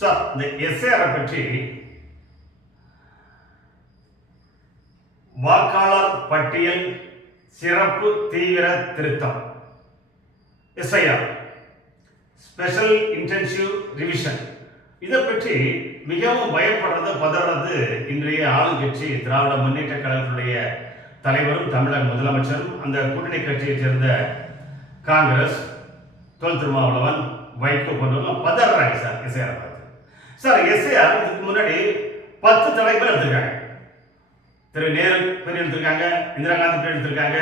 Sir இந்த எஸ்ஏஆரை பற்றி வாக்காளர் பட்டியல் சிறப்பு தீவிர திருத்தம். எஸ்ஐஆர். ஸ்பெஷல் இன்டென்சிவ் ரிவிஷன் இதை பற்றி மிகவும் பயப்படுறது பதறது இன்றைய ஆளுங்கட்சி திராவிட முன்னேற்ற கழகத்துடைய தலைவரும் தமிழக முதலமைச்சரும் அந்த கூட்டணி கட்சியைச் சேர்ந்த காங்கிரஸ் தொல் திருமாவளவன் வைகோ போன்றவர்கள் பதறாங்க சார் எஸ்ஐஆர் சார் எஸ்ஐஆர் இதுக்கு முன்னாடி பத்து தலைவர் எடுத்திருக்காங்க. திரு நேரு பேர் எடுத்திருக்காங்க இந்திரா காந்தி பேர் எடுத்திருக்காங்க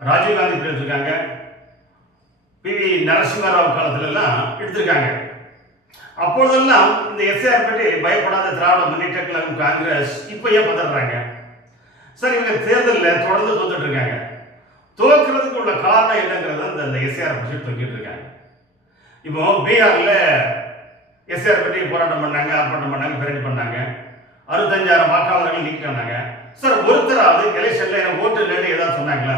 ராஜீவ் காந்தி பேர் எடுத்திருக்காங்க பி வி நரசிம்மராவ் காலத்துல எல்லாம் எடுத்திருக்காங்க. அப்பொழுதெல்லாம் இந்த எஸ்ஐஆர் பற்றி பயப்படாத திராவிட முன்னேற்ற கழகம் காங்கிரஸ் இப்போ ஏன் பதறாங்க சார் இவங்க தேர்தலில் தொடர்ந்து தோத்துட்டு இருக்காங்க. தோக்குறதுக்கு உள்ள காரணம் என்னங்கிறத இந்த- எஸ்ஐஆர் பற்றி தொங்கிட்டு இருக்காங்க. இப்போ பீகாரில் எஸ்ஆர் பற்றி போராட்டம் பண்ணாங்க ஆர்ப்பாட்டம் பண்ணாங்க பிரேட் பண்ணாங்க. அறுபத்தஞ்சாயிரம் வாக்காளர்கள் நீக்கிட்டாங்க சார் ஒருத்தராவது எலெக்ஷனில் எனக்கு ஓட்டு இல்லைன்னு ஏதாவது சொன்னாங்களா?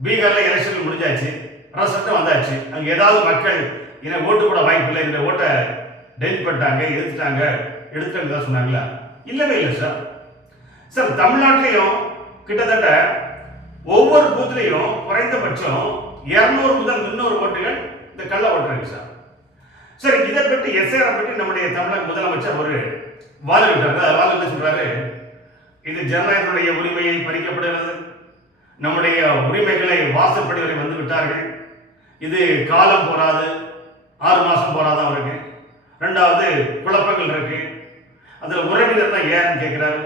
பீகாரில் எலெக்ஷன் முடிஞ்சாச்சு. அரசட்டம் வந்தாச்சு. அங்கே ஏதாவது மக்கள் எனக்கு ஓட்டு கூட வாய்ப்பு இல்லை இந்த ஓட்டை டெலிட் பண்ணிட்டாங்க எடுத்துட்டாங்க எடுத்துட்டாங்க ஏதாவது சொன்னாங்களா? இல்லவே இல்லை சார் சார் தமிழ்நாட்டிலையும் கிட்டத்தட்ட ஒவ்வொரு பூத்துலையும் குறைந்தபட்சம் இரநூறு முதல் முந்நூறு ஓட்டுகள் இந்த கள்ள ஓட்டுறாங்க சார் சரி இதை பற்றி எஸ்ஆர் பற்றி நம்முடைய தமிழக முதலமைச்சர் ஒரு வாழ விட்டார். வாழ என்ன சொல்றாரு? இது ஜனநாயகனுடைய உரிமையை பறிக்கப்படுகிறது. நம்முடைய உரிமைகளை வாசற்படி வரை வந்து விட்டார்கள். இது காலம் போராது. ஆறு மாதம் போராது அவருக்கு ரெண்டாவது குழப்பங்கள் இருக்கு. அதில் உறவினர் தான் ஏன்னு கேட்குறாரு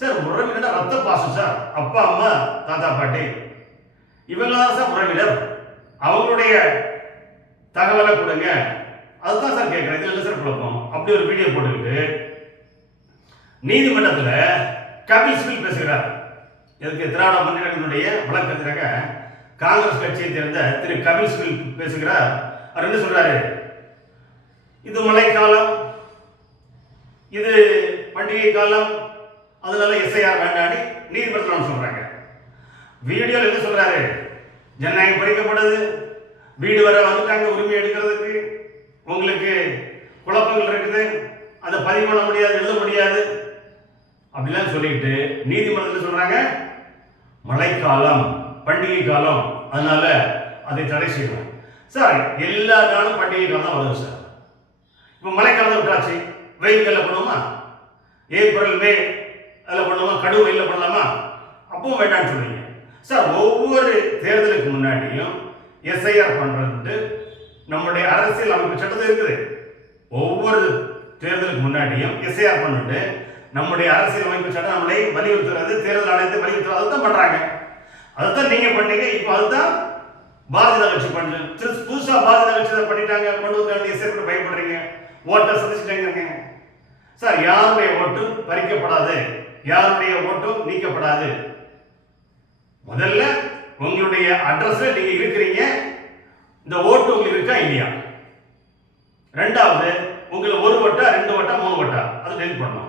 சார் உறவினர் ரத்த பாசம் சார். அப்பா அம்மா தாத்தா பாட்டி. இவங்க தான் சார் உறவினர். அவங்களுடைய தகவலை கொடுங்க. அதுதான் சார் கேட்குறேன் இதில் என்ன சார் குழப்பம். அப்படி ஒரு வீடியோ போட்டுக்கிட்டு நீதிமன்றத்தில் கபில் சிபில் பேசுகிறார். இதுக்கு திராவிட முன்னேற்றத்தினுடைய வழக்கத்திற்காக காங்கிரஸ் கட்சியை சேர்ந்த திரு கபில் சிபில் பேசுகிறார். அவர் என்ன சொல்றாரு? இது மழைக்காலம். இது பண்டிகை காலம். அதனால எஸ்ஐஆர் வேண்டாடி நீதிமன்றத்தில் சொல்றாங்க. வீடியோவில் என்ன சொல்றாரு? ஜனநாயகம் பறிக்கப்படுது வீடு வர வந்துட்டாங்க உரிமை எடுக்கிறதுக்கு. உங்களுக்கு குழப்பங்கள் இருக்குது. அதை பதிவு பண்ண முடியாது எழுத முடியாது. அப்படிலாம் சொல்லிட்டு நீதிமன்றத்தில் சொல்றாங்க மழைக்காலம் பண்டிகை காலம் அதனால அதை தடை செய்யணும் சார் எல்லா நாளும் பண்டிகை காலம் தான் வருது சார். இப்போ மழைக்காலம் விட்டாச்சு வெயில் காலம் பண்ணுவோமா ஏப்ரல் மே அதில் பண்ணுவோமா கடும் வெயிலில் பண்ணலாமா அப்பவும் வேண்டாம்னு சொல்றீங்க. சார் ஒவ்வொரு தேர்தலுக்கு முன்னாடியும் எஸ்ஐஆர் பண்ணுறது நம்முடைய அரசியல் அமைப்பு சட்டத்தில் இருக்குது. ஒவ்வொரு தேர்தலுக்கு முன்னாடியும் எஸ்ஐஆர் பண்ணிட்டு நம்முடைய அரசியல் அமைப்பு சட்டம் நம்மளை வலியுறுத்துறது தேர்தல் ஆணையத்தை வலியுறுத்துறது அதுதான் பண்ணுறாங்க அதுதான் நீங்கள் பண்ணீங்க இப்போ அதுதான் பாரதிய கட்சி பண்ணுது திரு புதுசாக பாரதிய கட்சி பண்ணிட்டாங்க கொண்டு வந்து எஸ்ஐஆர் பயப்படுறீங்க ஓட்டை சந்திச்சுட்டாங்க சார் யாருடைய ஓட்டும் பறிக்கப்படாது யாருடைய ஓட்டும் நீக்கப்படாது. முதல்ல உங்களுடைய அட்ரஸ்ல நீங்க இருக்கிறீங்க இந்த ஓட்டு உங்களுக்கு இருக்கா இல்லையா? ரெண்டாவது உங்களுக்கு ஒரு வட்டா ரெண்டு வட்டா மூணு வட்டா? அது டெலிட் பண்ணணும்.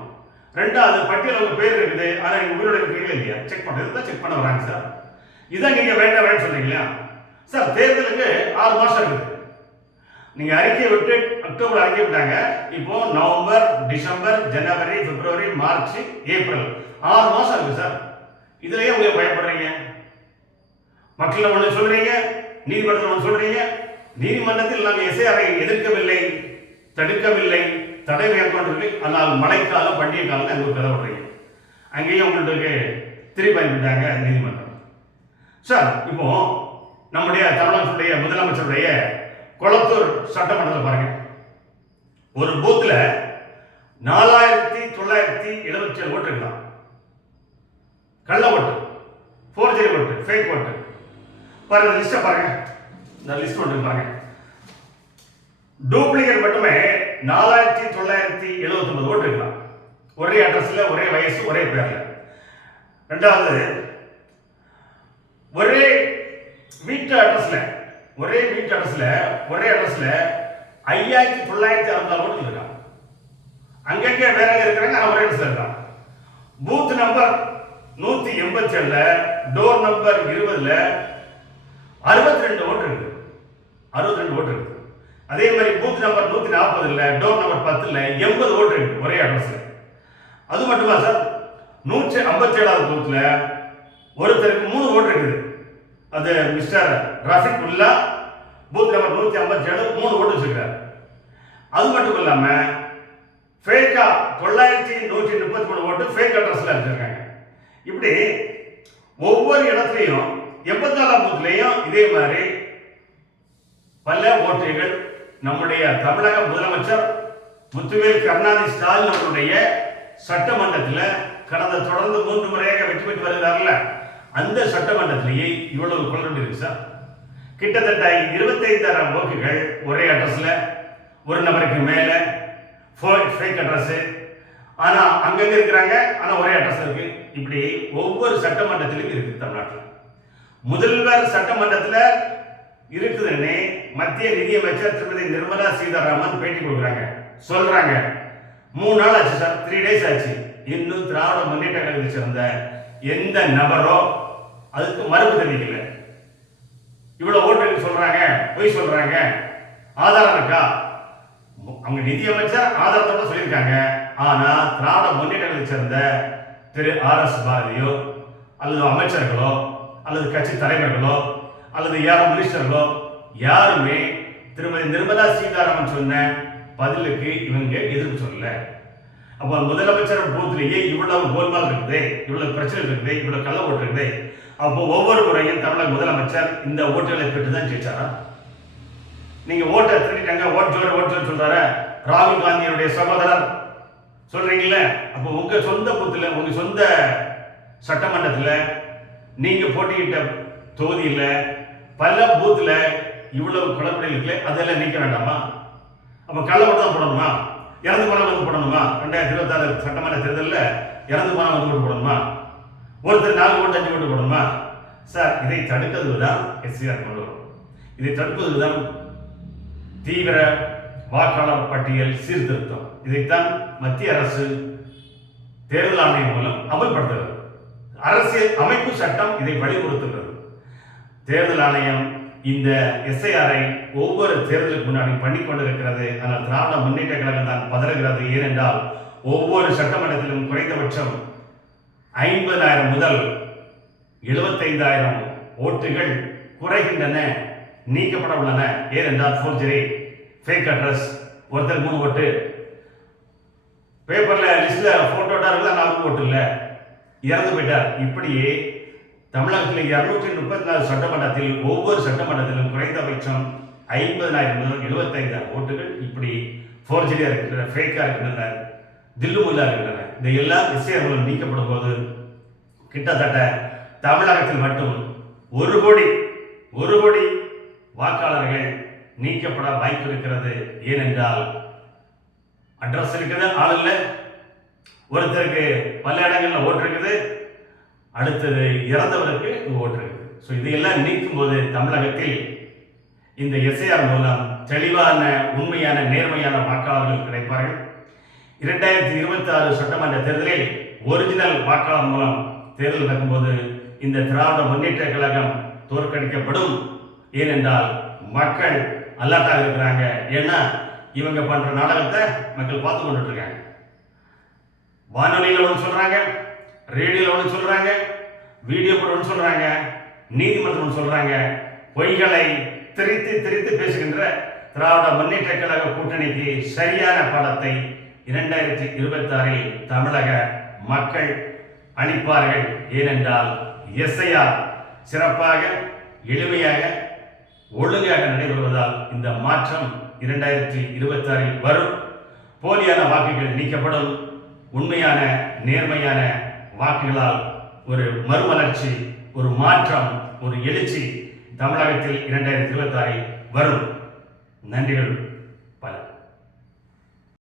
ரெண்டாவது பட்டியல் உங்க பேர் இருக்குது ஆனா நீங்க உங்களோட இருக்கிறீங்களா இல்லையா? செக் பண்றது தான் செக் பண்ண வராங்க சார். இதான் நீங்க வேண்டாம் வேண்டாம் சொல்றீங்களா சார் தேர்தலுக்கு ஆறு மாசம் இருக்குது. நீங்க அறிக்கை விட்டு அக்டோபர் அறிக்கை விட்டாங்க. இப்போ நவம்பர் டிசம்பர் ஜனவரி பிப்ரவரி மார்ச் ஏப்ரல். ஆறு மாசம் இருக்கு சார். இதுலயே உங்களுக்கு பயப்படுறீங்க. மக்கள் ஒன்று சொல்றீங்க நீதிமன்றத்தில் ஒன்று சொல்றீங்க? நீதிமன்றத்தில் நான் எஸ்ஐஆரை எதிர்க்கவில்லை தடுக்கவில்லை தடை மேற்கொண்டிருக்கு. ஆனால் மழைக்காலம் பண்டிகை காலம் அங்கே ஒரு கதை விடுறீங்க அங்கேயும் உங்களுக்கு திருப்பி அனுப்பிட்டாங்க நீதிமன்றம் சார் இப்போ நம்முடைய தமிழகத்துடைய முதலமைச்சருடைய கொளத்தூர் சட்டமன்றத்தில் பாருங்க. ஒரு பூத்தில் நாலாயிரத்தி தொள்ளாயிரத்தி எழுபத்தி ஏழு ஓட்டு இருக்கலாம். கள்ள ஓட்டு ஃபோர்ஜரி ஓட்டு ஃபேக் ஓட்டு. பாருங்க லிஸ்ட்டை பாருங்க. இந்த லிஸ்ட் ஒன்று பாருங்க. டூப்ளிகேட் மட்டுமே நாலாயிரத்தி தொள்ளாயிரத்தி எழுபத்தி ஒன்பது ஓட்டு இருக்கலாம். ஒரே அட்ரஸ்ல ஒரே வயசு ஒரே பேர்ல. ரெண்டாவது ஒரே வீட்டு அட்ரஸ்ல ஒரே வீட்டு அட்ரஸ்ல ஒரே அட்ரஸ்ல ஐயாயிரத்தி தொள்ளாயிரத்தி அறுபத்தாறு ஓட்டு இருக்கான் அங்கங்க வேற இருக்கிறாங்க? ஆனா ஒரே அட்ரஸ்ல இருக்கான் பூத் நம்பர் நூத்தி எண்பத்தி ஏழுல டோர் நம்பர் இருபதுல அறுபத்தி ரெண்டு ஓட்டு இருக்கு. அறுபத்தி ரெண்டு ஓட்டு இருக்கு. அதே மாதிரி பூத் நம்பர் நூத்தி இல்லை டோர் நம்பர் பத்துல எண்பது ஓட்டு இருக்கு ஒரே அட்ரஸ்ல அது மட்டுமா சார் நூற்றி ஐம்பத்தி ஏழாவது பூத்துல ஒருத்தருக்கு மூணு ஓட்டு இருக்குது. அது mister Rafiq Ullah booth number நூத்தி ஐம்பத்தி ஏழு மூணு ஓட்டு வச்சிருக்காரு. அது மட்டும் இல்லாம ஃபேக்கா தொள்ளாயிரத்தி நூற்றி முப்பத்தி மூணு ஓட்டு ஃபேக் அட்ரஸ்ல வச்சிருக்காங்க. இப்படி ஒவ்வொரு இடத்துலையும் எண்பத்தி நாலாம் பூத்துலையும் இதே மாதிரி பல ஓட்டைகள் நம்முடைய தமிழக முதலமைச்சர் முத்துவேல் கருணாநிதி ஸ்டாலின் அவருடைய சட்டமன்றத்தில் கடந்த தொடர்ந்து மூன்று முறையாக வெற்றி பெற்று வருகிறார்ல அந்த சட்டமன்றத்திலேயே இவ்வளவு கொள்கை இருக்கு சார். கிட்டத்தட்ட இருபத்தைந்தாயிரம் வாக்குகள் ஒரே அட்ரஸில் ஒரு நபருக்கு மேலே ஃபேக் அட்ரஸு ஆனால் அங்கங்கே இருக்கிறாங்க ஆனால் ஒரே அட்ரஸ் இருக்குது இப்படி ஒவ்வொரு சட்டமன்றத்திலும் இருக்குது தமிழ்நாட்டில். முதல்வர் சட்டமன்றத்தில் இருக்குதுன்னு மத்திய நிதியமைச்சர் திருமதி நிர்மலா சீதாராமன் பேட்டி கொடுக்குறாங்க. சொல்றாங்க. மூணு நாள் ஆச்சு சார். த்ரீ டேஸ் ஆச்சு. இன்னும் திராவிட முன்னேற்ற கழகத்தை சேர்ந்த எந்த நபரோ அதுக்கு மறுப்பு தெரிவிக்கல. இவ்வளவு ஓட்டு சொல்றாங்க பொய் சொல்றாங்க. ஆதாரம் இருக்கா? அவங்க நிதியமைச்சர் ஆதாரத்தோட சொல்லியிருக்காங்க. ஆனா திராவிட முன்னேற்ற கழகத்தை சேர்ந்த திரு ஆர் எஸ் பாரதியோ அல்லது அமைச்சர்களோ அல்லது கட்சி தலைவர்களோ அல்லது யாரோ மினிஸ்டர்களோ யாருமே திருமதி நிர்மலா சீதாராமன் சொன்ன பதிலுக்கு இவங்க எதிர்ப்பு சொல்லல. அப்போ முதலமைச்சர் பூத்திலேயே இவ்வளவு கோல்மால் இருக்குது இவ்வளவு பிரச்சனை இருக்குது இவ்வளவு கள்ள ஓட்டு இருக்குது. அப்போ ஒவ்வொரு முறையும் தமிழக முதலமைச்சர் இந்த ஓட்டுகளை பெற்று தான் ஜெயிச்சாரா? நீங்க ஓட்டை திருடிட்டாங்க ஓட்டு ஜோர் ஓட்டு ஜோர் சொல்றாரு ராகுல் காந்தியினுடைய சகோதரர். சொல்றீங்களே அப்போ உங்க சொந்த பூத்துல உங்க சொந்த சட்டமன்றத்தில் நீங்க போட்டியிட்ட தொகுதியில் பல பூத்தில் இவ்வளவு குழப்பங்கள் இருக்குல்ல அதெல்லாம் நீக்க வேண்டாமா? அப்போ கள்ள ஓட்டு தான் போடணுமா? இறந்து போன வந்து போடணுமா? ரெண்டாயிரத்தி இருபத்தாறு சட்டமன்ற தேர்தலில் இறந்து போன வந்து ஓட்டு போடணுமா? ஒருத்தர் நாலு ஓட்டு அஞ்சு ஓட்டு போடணுமா? சார் இதை தடுக்கிறது தான் எஸ்சிஆர் கொண்டு வரும் இதை தடுப்பது தான் தீவிர வாக்காளர் பட்டியல் சீர்திருத்தம். இதைத்தான் மத்திய அரசு தேர்தல் ஆணையம் மூலம் அமல்படுத்துகிறது. அரசியல் அமைப்பு சட்டம் இதை வலியுறுத்துகிறது. தேர்தல் ஆணையம் இந்த எஸ்ஐஆரை ஒவ்வொரு தேர்தலுக்கு முன்னாடி பண்ணி கொண்டிருக்கிறது. ஆனால் திராவிட முன்னேற்ற கழகம் தான் பதறுகிறது. ஏனென்றால் ஒவ்வொரு சட்டமன்றத்திலும் குறைந்தபட்சம் ஐம்பதாயிரம் முதல் எழுபத்தைந்தாயிரம் ஓட்டுகள் குறைகின்றன நீக்கப்பட உள்ளன. ஏனென்றால் ஃபோர்ஜரி ஃபேக் அட்ரஸ் ஒருத்தர் மூணு ஓட்டு. பேப்பரில் லிஸ்ட்டில் ஃபோட்டோட்டாக இருக்குல்ல நாலு ஓட்டு இல்லை. இறந்து போயிட்டார் இப்படியே தமிழகத்தில் இருநூற்றி முப்பத்தி நாலு சட்டமன்றத்தில் ஒவ்வொரு சட்டமன்றத்திலும் குறைந்தபட்சம் ஐம்பதனாயிரம் முதல் எழுபத்தைந்தாயிரம் ஓட்டுகள் இப்படி ஃபோர்ஜரியாக இருக்கின்றன ஃபேக்காக இருக்கின்றன தில்லுமுல்லாக இருக்கின்றன. இந்த எல்லா விஷயங்களும் நீக்கப்படும் போது கிட்டத்தட்ட தமிழகத்தில் மட்டும் ஒரு கோடி ஒரு கோடி வாக்காளர்கள் நீக்கப்பட வாய்ப்பு இருக்கிறது. ஏனென்றால் அட்ரஸ் இருக்கிறது ஆள் இல்லை. ஒருத்தருக்கு பல இடங்களில் ஓட்டு இருக்குது அடுத்தது இறந்தவருக்கு ஓட்டு இருக்குது. ஸோ இதையெல்லாம் நீக்கும் போது தமிழகத்தில் இந்த எஸ்ஐஆர் மூலம் தெளிவான உண்மையான நேர்மையான வாக்காளர்கள் கிடைப்பார்கள். இரண்டாயிரத்தி இருபத்தி ஆறு சட்டமன்ற தேர்தலில் ஒரிஜினல் வாக்காளர் மூலம் தேர்தல் நடக்கும்போது இந்த திராவிட முன்னேற்ற கழகம் தோற்கடிக்கப்படும். ஏனென்றால் மக்கள் அல்லாட்டாக இருக்கிறாங்க. ஏன்னா இவங்க பண்ணுற நாடகத்தை மக்கள் பார்த்து கொண்டுட்டு இருக்காங்க. வானொலியில் ஒன்று சொல்கிறாங்க ரேடியோவில் ஒன்று சொல்கிறாங்க வீடியோ கூட ஒன்று சொல்கிறாங்க நீதிமன்றம் ஒன்று பொய்களை திரித்து திரித்து பேசுகின்ற திராவிட முன்னேற்ற கழக கூட்டணிக்கு சரியான படத்தை இரண்டாயிரத்தி இருபத்தாறில் தமிழக மக்கள் அளிப்பார்கள். ஏனென்றால் எஸ்ஐஆர் சிறப்பாக எளிமையாக ஒழுங்காக நடைபெறுவதால் இந்த மாற்றம் இரண்டாயிரத்தி இருபத்தாறில் வரும். போலியான வாக்குகள் நீக்கப்படும். உண்மையான நேர்மையான வாக்குகளால் ஒரு மறுமலர்ச்சி ஒரு மாற்றம் ஒரு எழுச்சி தமிழகத்தில் இரண்டாயிரத்தி இருபத்தி ஆறில் வரும். நன்றிகள்.